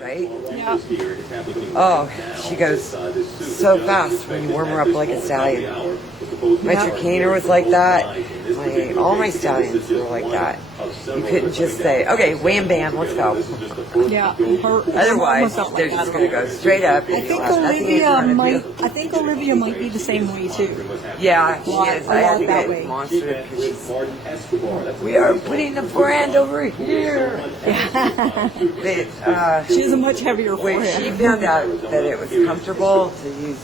right? Yeah. Oh, she goes so fast when you warm her up like a stallion. My Trakehner was like that. All my stallions were like that. You couldn't just say, okay, wham bam, let's go. Yeah. Otherwise, they're just going to go straight up. I think Olivia might be the same way too. Yeah, she is. I had to get monster. We are putting the brand over here. She has a much heavier when forehead. she found out that it was comfortable to use,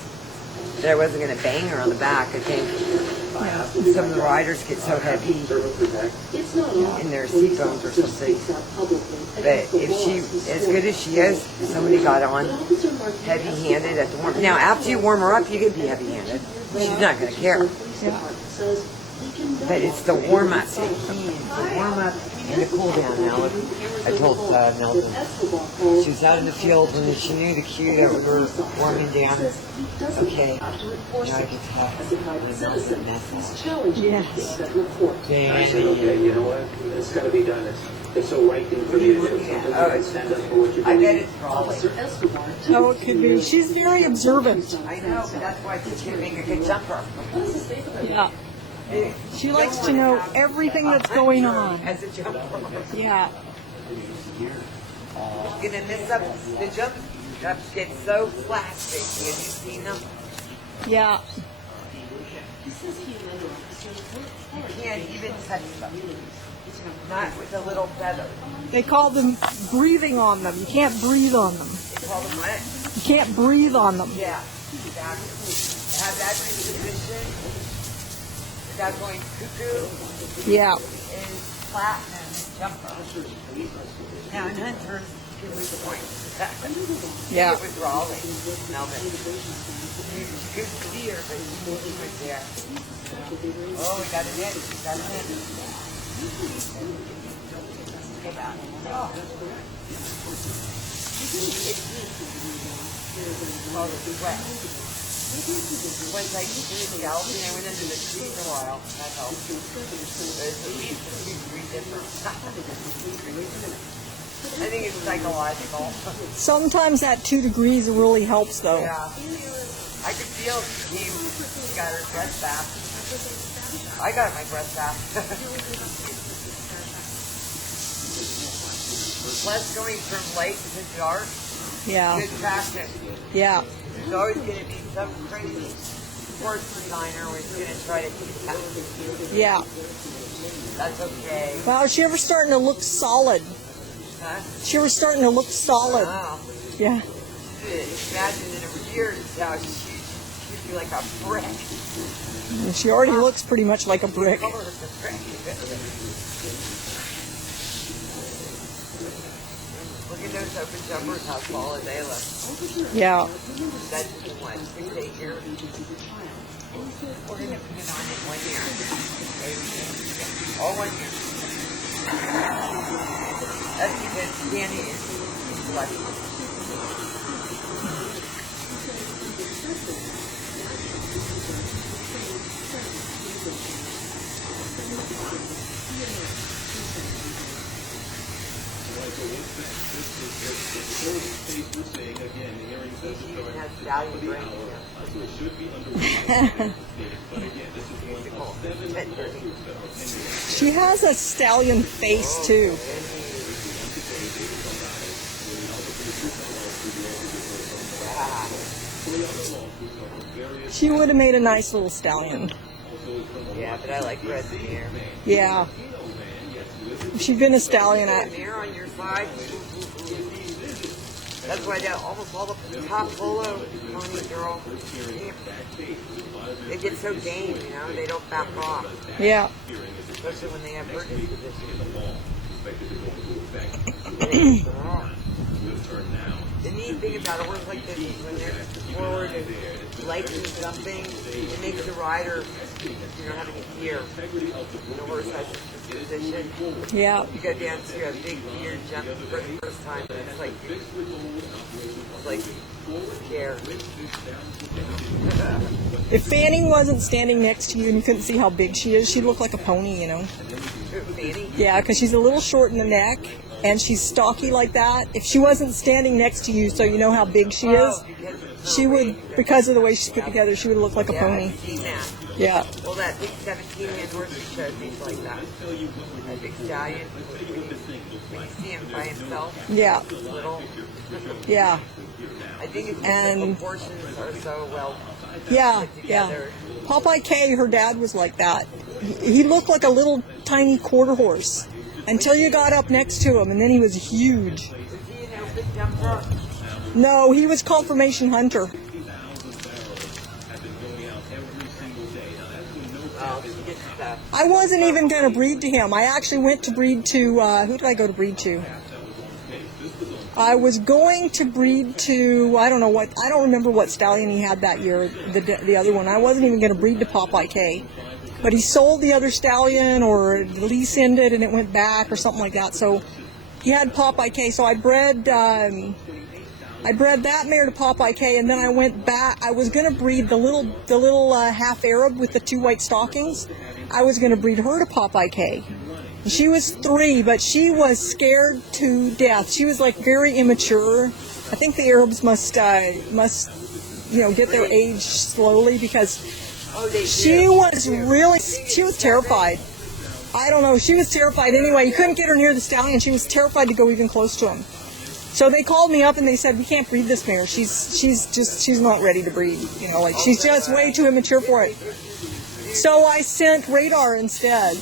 that I wasn't going to bang her on the back, I think some of the riders get so heavy in their seat bones or something. But if she, as good as she is, somebody got on heavy-handed at the warm. Now, after you warm her up, you can be heavy-handed. She's not going to care. Yeah. But it's the warm-up, the warm-up and the cool-down. Now, I told Nelson, she was out in the field when she knew the cue that we were warming down. Okay, now I can talk. Nelson messes. Yes. Fanny. You know what? It's got to be done. It's so right thing for me to do. I bet it's Raleigh. Oh, it could be. She's very observant. I know, but that's why she's going to make a good jumper. Yeah. She likes to know everything that's going on. As a jumper. Yeah. You're going to miss up the jumps. Jumps get so plastic. Have you seen them? Yeah. You can't even touch them. Not with a little feather. They call them breathing on them. You can't breathe on them. They call them what? You can't breathe on them. Yeah, exactly. Have that position without going cuckoo Yeah. is platinum jumper. Now in hunters, give me the point. Yeah. It was Raleigh, Melvin. You could see her, but she was there. Oh, we got it in. We got it in. Go back. Oh. Oh, it's wet. Once I did the galloping, I went into the tree for a while. That helped. But it's at least 2 degrees different. I think it's psychological. Sometimes that 2 degrees really helps, though. Yeah. I could feel she got her breath back. I got my breath back. Plus going from light to dark. Yeah. Good practice. Yeah. There's always going to be some crazy sports designer who's going to try to teach that. Yeah. That's okay. Wow, she ever starting to look solid? Huh? She ever starting to look solid? Wow. Yeah. Imagine in a year how she'd be like a brick. And she already looks pretty much like a brick. Color of the brick. Look at those open jumpers, how solid they look. Yeah. That's what, 6 to 8 years. We're going to put it on in 1 year. All 1 year. That's because Fanny is lucky. She has a stallion face, too. She would have made a nice little stallion. Yeah, but I like red hair. Yeah. If she'd been a stallion, Hair on your side. That's why almost all the top polo pony girl, they get so game, you know, they don't back off. yeah. Especially when they have her disposition. The neat thing about a horse like this is when they're forward and light and jumping, it makes the rider, having a fear. When the horse has this position, Yeah. you go down to a big gear jump for the first time, and it's like scared. If Fanny wasn't standing next to you and you couldn't see how big she is, she'd look like a pony, you know. Fanny? Yeah, because she's a little short in the neck, and she's stocky like that, if she wasn't standing next to you so you know how big she is, she would, because of the way she's put together, she would look like a pony. I've seen that. Yeah. Well, that big 17-man horse you showed me is like that. That big stallion. When you see him by himself, Yeah. he's little. Yeah. I think it's And- the proportions are so well Yeah, put yeah. together. Popeye K, her dad was like that. He looked like a little tiny quarter horse until you got up next to him, and then he was huge. Was he an open temper? No, he was confirmation hunter. Oh, he gets stuff. I wasn't even going to breed to him. I actually went to breed to, who did I go to breed to? I was going to breed to, I don't remember what stallion he had that year, the other one. I wasn't even going to breed to Popeye K. But he sold the other stallion, or the lease ended and it went back or something like that. So he had Popeye K. So I bred that mare to Popeye K, and then I went back. I was going to breed the little half Arab with the 2 white stockings. I was going to breed her to Popeye K. She was 3, but she was scared to death. She was like very immature. I think the Arabs must get their age slowly, because she was terrified. I don't know, she was terrified anyway. You couldn't get her near the stallion. She was terrified to go even close to him. So they called me up and they said, we can't breed this mare. She's not ready to breed. She's just way too immature for it. So I sent Radar instead.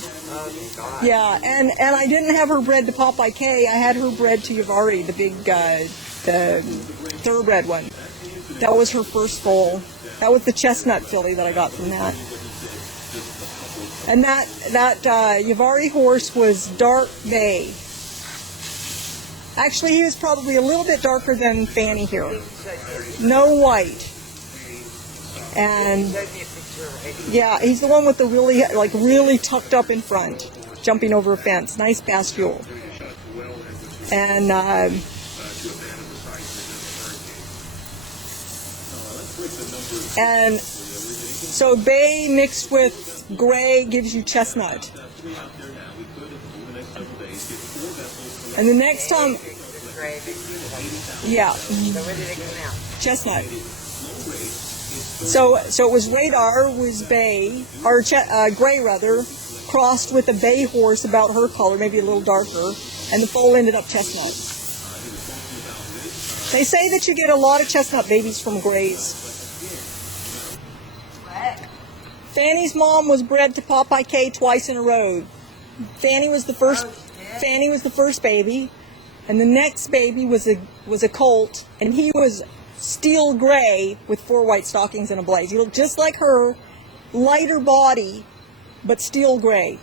Yeah, and I didn't have her bred to Popeye K. I had her bred to Yavari, the big, the thoroughbred one. That was her first foal. That was the chestnut filly that I got from that. And that Yavari horse was dark bay. Actually, he was probably a little bit darker than Fanny here. No white. And yeah, he's the one with the really tucked up in front, jumping over a fence. Nice bastule. And so bay mixed with gray gives you chestnut. And the next time, yeah, chestnut. So it was Radar, was bay, or gray rather, crossed with a bay horse about her color, maybe a little darker, and the foal ended up chestnut. They say that you get a lot of chestnut babies from grays. Fanny's mom was bred to Popeye K twice in a row. Fanny was the first baby, and the next baby was a colt, and he was steel gray with 4 white stockings and a blaze. He looked just like her, lighter body, but steel gray.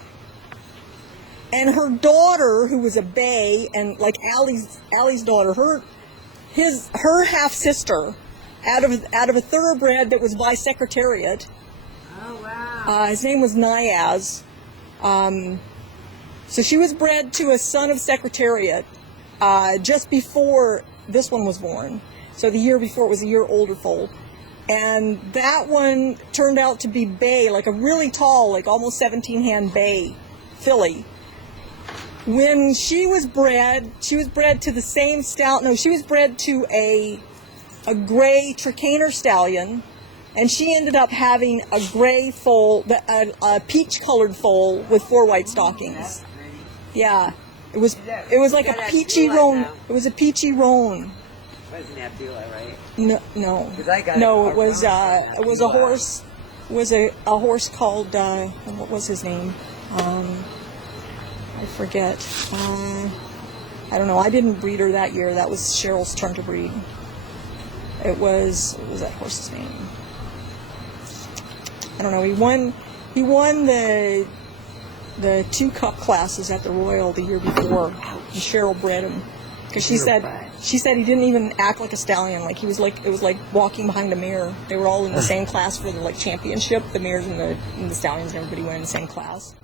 And her daughter, who was a bay, and like Allie's daughter, her half sister, out of a thoroughbred that was by Secretariat. Oh wow! His name was Niaz. So she was bred to a son of Secretariat just before this one was born. So the year before, it was a year older foal. And that one turned out to be bay, like a really tall, like almost 17-hand bay filly. When she was bred to the same stallion. No, she was bred to a gray Trakehner stallion, and she ended up having a gray foal, a peach-colored foal with 4 white stockings. Yeah, it was like a peachy roan. It was a peachy roan. Wasn't Abdullah, right? No. It was a horse. It was a horse called what was his name? I forget. I don't know. I didn't breed her that year. That was Cheryl's turn to breed. What was that horse's name? I don't know. He won the 2 cup classes at the Royal the year before. And Cheryl bred him because she said he didn't even act like a stallion. Like it was like walking behind a mare. They were all in the same class for the championship. The mares and the stallions and everybody went in the same class.